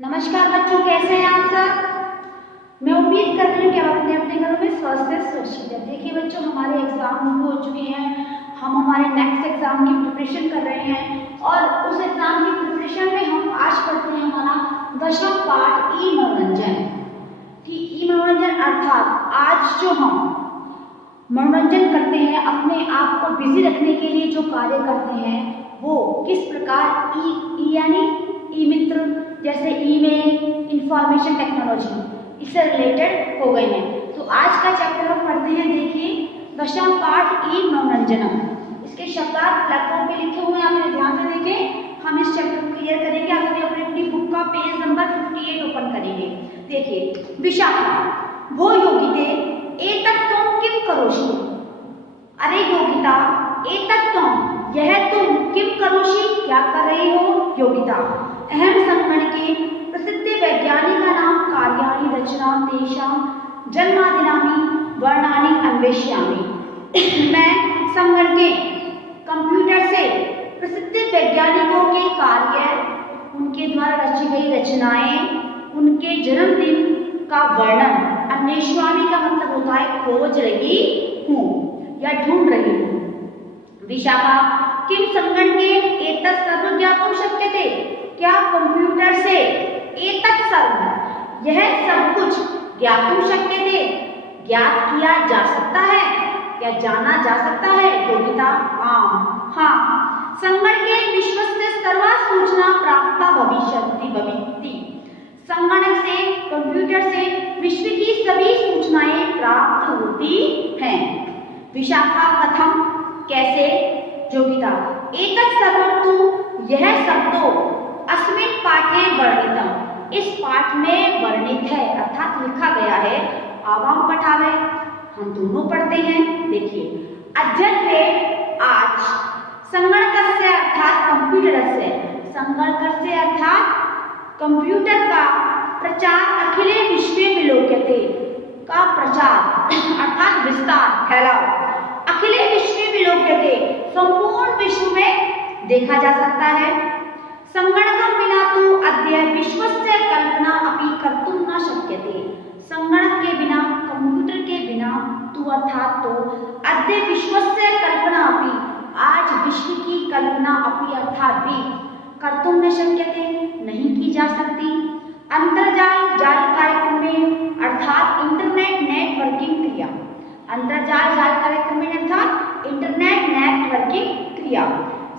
नमस्कार बच्चों, कैसे हैं आप सब। मैं उम्मीद कर रही हूँ कि आप अपने अपने घरों में स्वस्थ है, सुरक्षित है। देखिए बच्चों, हमारे एग्जाम शुरू हो चुके हैं। हम हमारे नेक्स्ट एग्जाम की प्रिपरेशन कर रहे हैं और उस एग्जाम की प्रिपरेशन में हम आज पढ़ते हैं हमारा 10वां पाठ ई मनोरंजन। ठीक, ई मनोरंजन अर्थात आज जो हम मनोरंजन करते हैं, अपने आप को बिजी रखने के लिए जो कार्य करते हैं वो किस प्रकार ई यानी ई मित्र जैसे ईमेल, इंफॉर्मेशन टेक्नोलॉजी इससे रिलेटेड हो गए हैं। तो आज का चैप्टर हम पढ़ते हैं। देखिए 10वां पाठ ई मनोरंजनम। इसके शब्दार्थ प्लेटफॉर्म पे लिखे हुए हैं, आप इन्हें ध्यान से देखें। हम इस चैप्टर को क्लियर करेंगे। आप अपनी बुक का पेज नंबर 58 ओपन करेंगे। देखिए, विशाखा भो योगिते एतत् त्वं किं करोषि। अरे योगिता, एतत् त्वं यह तुम किम करोषि क्या कर रही हो। योगिता अहम संगणके प्रसिद्ध वैज्ञानिकानां कार्याणि रचना तेषां जन्मादिनानि वर्णानि अन्वेषयामि। मैं संगणके कंप्यूटर से प्रसिद्ध वैज्ञानिकों के कार्य, उनके द्वारा रची गई रचनाएं, उनके जन्मदिन का वर्णन, अन्वेषयामि का मतलब होता है खोज रही हूँ या ढूंढ रही हूँ। विशाखा किम संगणके एतत् सर्वं ज्ञातुं शक्यते। क्या कंप्यूटर से एतत् सर्वं यह सब कुछ ज्ञातुं शक्यते ज्ञात किया जा सकता है या जाना जा सकता है। योगिता हाँ। संगणके विश्वस्य सर्वा सूचना प्राप्त भविष्यति। संगणक से, कंप्यूटर से विश्व की सभी सूचनाएं प्राप्त होती हैं। विशाखा कथम कैसे। योगिता एतत् सर्वं तु यह सब तो अस्मिन् पाठे वर्णितम् इस पाठ में वर्णित है अर्थात लिखा गया है। आवाम पठावे हम दोनों पढ़ते हैं। देखिए, अद्यत्वे आज संगणकस्य अर्थात कंप्यूटरस्य, संगणकस्य अर्थात कंप्यूटर का प्रचार अखिले विश्वे विलोक्यते का प्रचार अर्थात विस्तार, फैलाव, अखिले विश्वे विलोक्यते संपूर्ण विश्व में देखा जा सकता है। संगणकं विना तु अद्य विश्वस्य कल्पना अपि कर्तुं न शक्यते। संगणक के बिना, कंप्यूटर के बिना तु अर्थात तो अद्य विश्वस्य कल्पना अपि आज विश्व की कल्पना अपि अर्थात भी कर्तुं न शक्यते नहीं की जा सकती। अंतर्जाल जाल कार्यक्रम में अर्थात इंटरनेट नेटवर्किंग क्रिया, अंतर्जाल जाल कार्यक्रम में अर्थात इंटरनेट नेटवर्किंग क्रिया।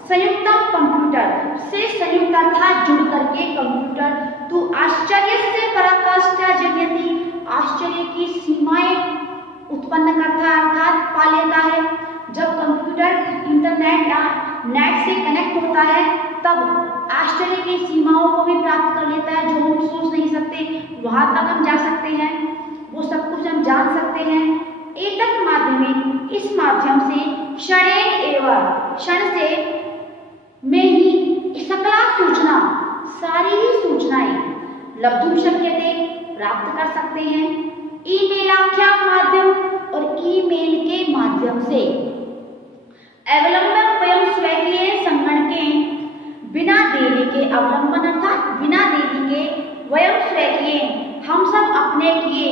संयुक्त कंप्यूटर से संयुक्त अर्थात जुड़ करके कंप्यूटर तू आश्चर्य से पराकाष्ठा जनयति आश्चर्य की सीमाएं उत्पन्न करता है अर्थात पा लेता है। जब कंप्यूटर इंटरनेट या नेट से कनेक्ट होता है तब आश्चर्य की सीमाओं को भी प्राप्त कर लेता है। जो हम सोच नहीं सकते वहां तक हम जा सकते हैं, वो सब कुछ हम जान सकते हैं। एतत् माध्यमेन इस माध्यम से क्षणेन एव क्षण से में ही सकला सूचना सारी ही सूचनाएं लब्धुं शक्यते प्राप्त कर सकते हैं। ईमेलाख्या माध्यम और ईमेल के माध्यम से अवलंबन वयं स्वकीय संगणके बिना देरी के, अवलंबन अर्थात बिना देरी के, वयं स्वकीय हम सब अपने किए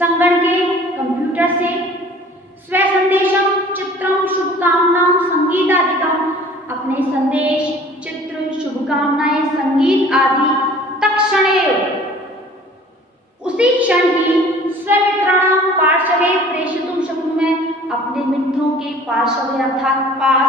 संगणके कंप्यूटर से स्व संदेशम चित्रम शुभकामनां संगीतादिकम अपने संदेश, चित्र, शुभकामनाएं, संगीत आदि तत्क्षणेव उसी क्षण ही स्वमित्राणां पार्श्वे प्रेषितुं शक्नुमः अपने मित्रों के पार्श्वे अर्थात पास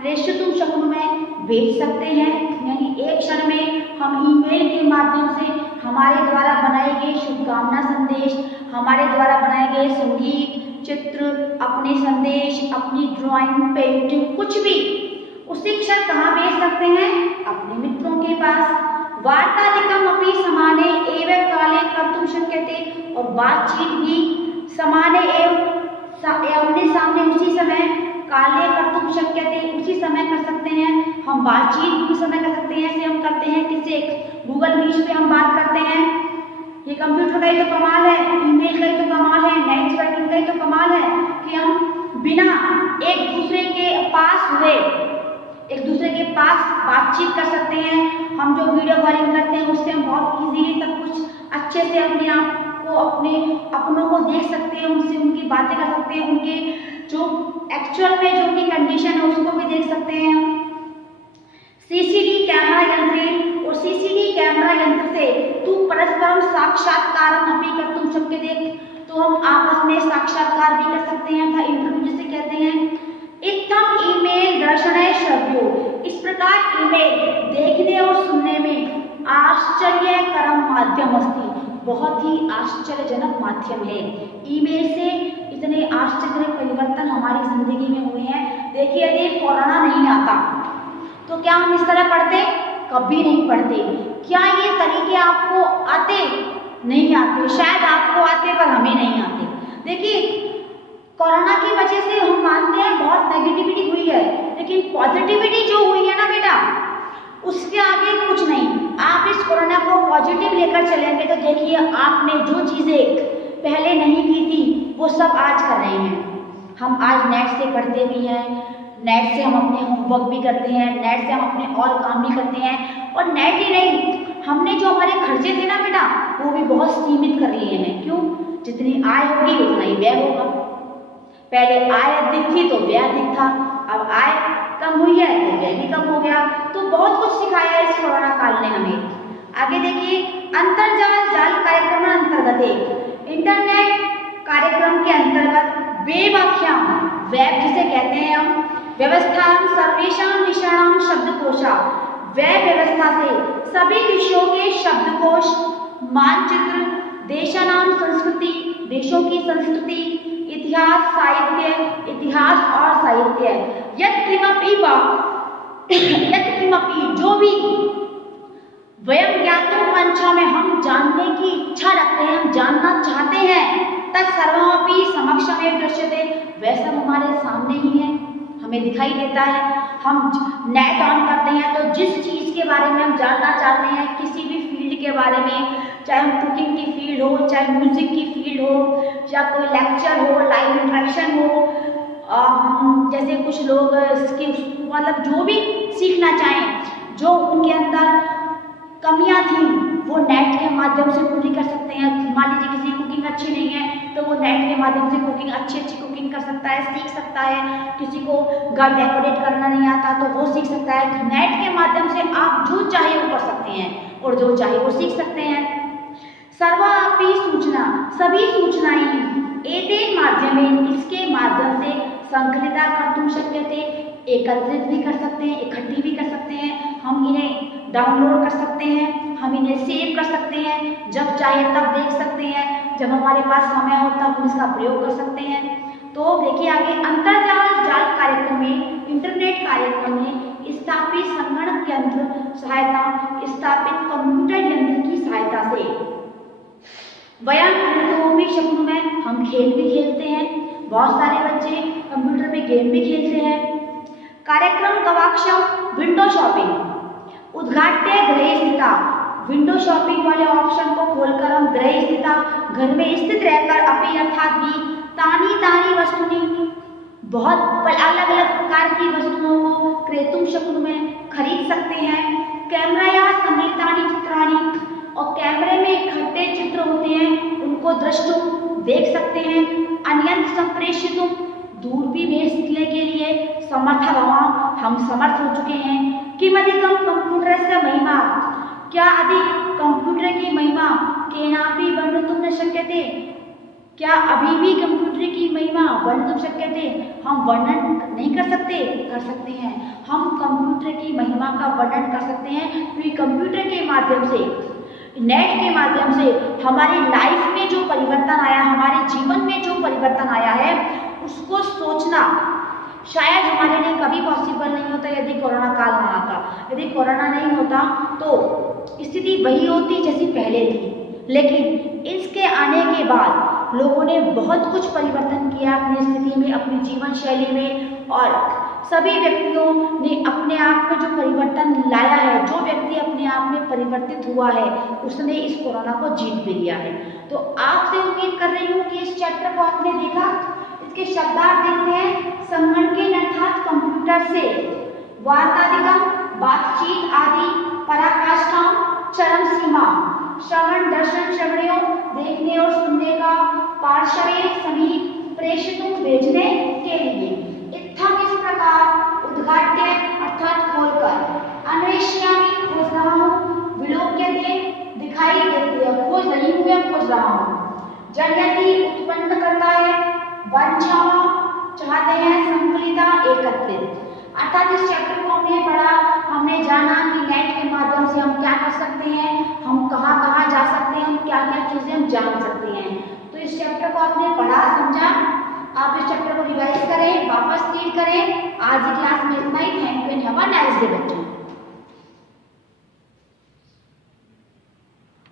प्रेषितुं शक्नुमः भेज सकते हैं। यानी एक क्षण में हम ईमेल के माध्यम से हमारे द्वारा बनाए गए शुभकामना संदेश, हमारे द्वारा बनाए गए संगीत, चित्र, अपने संदेश, अपनी ड्राइंग, पेंटिंग, कुछ भी उसी क्षण कहाँ भेज सकते हैं, अपने मित्रों के पास। वार्तादिकम अपि समाने एव काले कर्तुं शक्यते और बातचीत भी समाने एव आमने सामने उसी समय काले कर्तुं शक्यते उसी समय कर सकते हैं। हम बातचीत भी उस समय कर सकते हैं। ऐसे हम करते हैं किससे, गूगल मीट पे हम बात करते हैं। ये कंप्यूटर का ही तो कमाल है, ईमेल का ही तो कमाल है, नेटवर्किंग का ही तो कमाल है कि हम बिना एक दूसरे के पास हुए एक दूसरे के पास बातचीत कर सकते हैं। हम जो वीडियो कॉलिंग करते हैं उससे हम बहुत इजीली सब कुछ अच्छे से अपने आप को अपनों को देख सकते हैं, उनसे उनकी बातें कर सकते हैं, उनके जो एक्चुअल में जो उनकी कंडीशन है उसको भी देख सकते हैं। सीसीडी कैमरा यंत्र और सीसीडी कैमरा यंत्र से तू परस्परम साक्षात्कारम अपनी कर तुम सबके देख, तो हम आपस में साक्षात्कार भी कर सकते हैं, इंटरव्यू जिसे कहते हैं। इत्थम ईमेल दर्शनय श्रव्यो, इस प्रकार ईमेल देखने और सुनने में आश्चर्यकरम माध्यम अस्ति, बहुत ही आश्चर्यजनक माध्यम है। ईमेल से इतने आश्चर्य परिवर्तन हमारी जिंदगी में हुए हैं। देखिए यदि कोरोना नहीं आता तो क्या हम इस तरह पढ़ते? कभी नहीं पढ़ते। क्या ये तरीके आपको आते? नहीं आते। शायद आपको आते पर हमें नहीं आते। देखिए कोरोना की वजह से हम मानते हैं बहुत नेगेटिविटी हुई है, लेकिन पॉजिटिविटी जो हुई है ना बेटा, उसके आगे कुछ नहीं। आप इस कोरोना को पॉजिटिव लेकर चलेंगे तो देखिए आपने जो चीजें पहले नहीं की थी वो सब आज कर रहे हैं। हम आज नेट से पढ़ते भी हैं, नेट से हम अपने होमवर्क भी करते हैं, नेट से हम अपने और काम भी करते हैं, और नेट ही नहीं, हमने जो हमारे खर्चे थे ना बेटा वो भी बहुत सीमित कर लिए हैं। क्यों? जितनी आय होगी उतना ही व्यय होगा। पहले आय अधिक थी तो व्यय अधिक था, अब आय कम हुई है तो व्यय भी कम हो गया। तो बहुत कुछ सिखाया है इस कोरोना काल ने हमें। आगे देखिए, अंतर्जाल जाल कार्यक्रम अंतर्गत इंटरनेट कार्यक्रम के अंतर्गत वेबाख्याम, वेब जिसे कहते हैं हम, व्यवस्था सर्वेषां विषयाणां शब्दकोशा, वेब व्यवस्था से सभी विषयों के शब्दकोश, मानचित्र, देशानाम संस्कृति, देशों की संस्कृति, इतिहास साहित्य, इतिहास और साहित्य, यत्किमपि वा यत्किमपि जो भी वयम ज्ञातुं वांछा में हम जानने की इच्छा रखते हैं, हम जानना चाहते हैं, तत्सर्वमपि समक्षमेव दृश्यते, वह सब हमारे सामने ही है, हमें दिखाई देता है। हम नेट ऑन करते हैं तो जिस चीज़ के बारे में हम जानना चाहते हैं, किसी भी फील्ड के बारे में, चाहे हम कुकिंग की फील्ड हो, चाहे म्यूजिक की फील्ड हो, या कोई लेक्चर हो, लाइव इंटरेक्शन हो, जैसे कुछ लोग मतलब जो भी सीखना चाहें, जो उनके अंदर कमियां थी वो नेट के माध्यम से पूरी कर सकते हैं। मान लीजिए किसी की कुकिंग अच्छी नहीं है तो वो नेट के माध्यम से कुकिंग अच्छी कुकिंग कर सकता है, सीख सकता है। किसी को घर डेकोरेट करना नहीं आता तो वो सीख सकता है। नेट के माध्यम से आप जो चाहे वो कर सकते हैं और जो चाहे वो सीख सकते हैं। सर्वापि सूचना, सभी सूचनाएं एतेन माध्यमेन, इसके माध्यम से संकलिता कर्तुं शक्यते, एकत्रित भी कर सकते हैं, इकट्ठी भी कर सकते हैं, हम इन्हें डाउनलोड कर सकते हैं, हम इन्हें सेव कर सकते हैं, जब चाहे तब देख सकते हैं, जब हमारे पास समय हो तब हम इसका प्रयोग कर सकते हैं। तो देखिए आगे, अंतर्जाल जाल कार्यक्रम में, इंटरनेट कार्यक्रम में स्थापित संगणक यंत्र सहायता, स्थापित कंप्यूटर यंत्र की सहायता से में हम खेल भी खेलते हैं। बहुत सारे बच्चे कंप्यूटर में गेम भी खेलते हैं। कार्यक्रम गवाक्षम विंडो शॉपिंग, उद्घाट्य गृह स्थिता, विंडो शॉपिंग वाले ऑप्शन को खोलकर हम गृह स्थिता, घर में स्थित रहकर अपनी अर्थात भी तानी तानी वस्तुनि, बहुत अलग अलग प्रकार की वस्तुओं को क्रेतुम शक्ल में खरीद सकते हैं। कैमरा या सम्मिलितानि चित्राणि, और कैमरे में इकट्ठे चित्र होते हैं उनको दृष्टुम देख सकते हैं। अन्यंत्र संप्रेषितुम, दूर भी भेजने के लिए समर्थ भवाम, हम समर्थ हो चुके हैं। किमधिकम कंप्यूटर से महिमा, क्या अधिक कंप्यूटर की महिमा केनापि वर्णितुं न शक्यते, क्या अभी भी कंप्यूटर की महिमा वर्णितुं शक्यते, हम वर्णन नहीं कर सकते? कर सकते हैं। हम कंप्यूटर की महिमा का वर्णन कर सकते हैं क्योंकि कंप्यूटर के माध्यम से, नेट के माध्यम से हमारी लाइफ में जो परिवर्तन आया, हमारे जीवन में जो परिवर्तन आया है उसको सोचना शायद हमारे लिए कभी पॉसिबल नहीं होता यदि कोरोना काल ना आता। यदि कोरोना नहीं होता तो स्थिति वही होती जैसी पहले थी, लेकिन इसके आने के बाद लोगों ने बहुत कुछ परिवर्तन किया अपनी स्थिति में, अपनी जीवन शैली में, और सभी व्यक्तियों ने अपने आप में जो परिवर्तन लाया है, जो व्यक्ति अपने आप में परिवर्तित हुआ है उसने इस कोरोना को जीत भी लिया है। तो आपसे उम्मीद कर रही हूँ कि इस चैप्टर को आपने देखा। इसके शब्दार्थ देखते हैं। संगणकीय अर्थात कंप्यूटर से, वार्तादिकम बातचीत आदि, पराकाष्ठा चरम सीमा, श्रवण दर्शन श्रवणों देखने और सुनने का, पार्श्वे समीप प्रेषितों भेजने के लिए, इत्थम इस प्रकार, उद्घाट्य अर्थात खोलकर, अन्वेष्यामि खोज रहा हूँ, विलोक्यते दिखाई देती है, खोज रही हूँ या खोज रहा हूँ, जनयति उत्पन्न करता है, वांछा चाहते हैं, संकलिता एकत्रित। अर्थात इस चैप्टर को हमने पढ़ा, हमने जाना कि नेट के माध्यम से हम क्या कर सकते हैं, हम कहाँ कहाँ जा सकते हैं, हम क्या क्या चीजें हम जान सकते हैं। तो इस चैप्टर को आपने पढ़ा समझा, आप इस चैप्टर को रिवाइज करें, वापस रीड करें। आज की क्लास में इतना ही। Thank you and have a nice day बच्चों।